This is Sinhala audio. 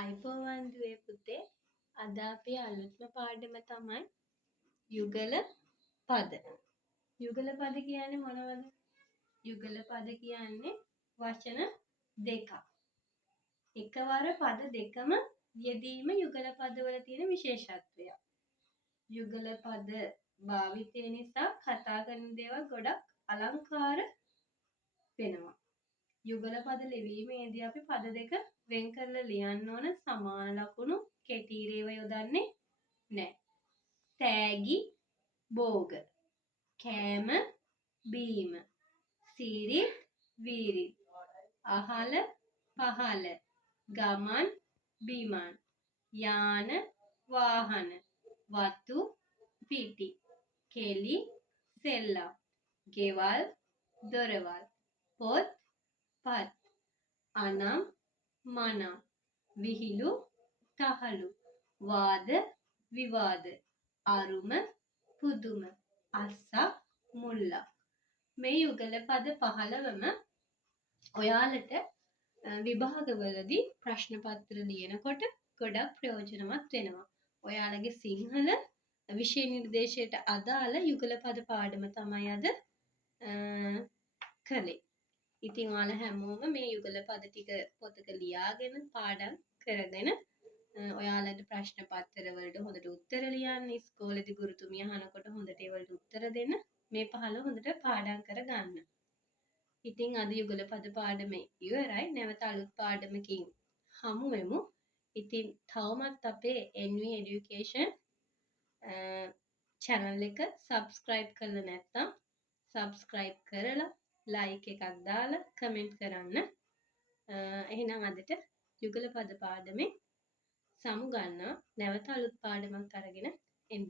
අයිබෝවන් දුවේ පුතේ අද අපි අලුත්ම පාඩම තමයි යුගල පද. යුගල පද කියන්නේ මොනවද? යුගල පද කියන්නේ වචන දෙකක්. එකවර පද දෙකම යෙදීම යුගල පදවල තියෙන විශේෂත්වයක්. යුගල පද භාවිතය නිසා කතා කරන දේවල් ගොඩක් අලංකාර වෙනවා. යුගල පද ලිවීමේදී අපි පද දෙක වෙන් කරලා ලියන්න ඕන. සමාන ලකුණු කෙටීරේව යොදන්නේ නැහැ. තෑගි භෝග කෑම බීම සිරිත් විරිත් අහල පහල ගමන් බිමන් යාන වාහන වතු පිටි කෙලි සෙල්ලම් ගෙවල් දොරවල් පොත් පත් අනම් මනම් විහිළු තහළු වාද විවාද අරුම පුදුම අස්සක් මුල්ලක් මේ යුගල පද 15ම ඔයාලට විභාගවලදී ප්‍රශ්න පත්‍ර ලියනකොට ගොඩක් ප්‍රයෝජනවත් වෙනවා. ඔයාලගේ සිංහල විෂය නිර්දේශයට අදාළ යුගල පද පාඩම තමයි අද කළේ. ඉතින් ඔයාලා හැමෝම මේ යුගල පද ටික පොතක ලියාගෙන පාඩම් කරගෙන ඔයාලට ප්‍රශ්න පත්‍ර වලට හොඳට උත්තර ලියන්න, ඉස්කෝලේදී ගුරුතුමිය අහනකොට හොඳට ඒවලට උත්තර දෙන්න. මේ 15 හොඳට පාඩම් කරගන්න. ඉතින් අද යුගල පද පාඩම ඉවරයි. නැවත අලුත් පාඩමකින් හමු වෙමු. ඉතින් තවමත් අපේ NV Education channel එක subscribe කරලා නැත්නම් subscribe කරලා like එකක් දාලා comment කරන්න. එහෙනම් අදට යුගල පද පාඩමේ සමු ගන්නවා. නැවත අලුත් පාඩමක් අරගෙන එන්න.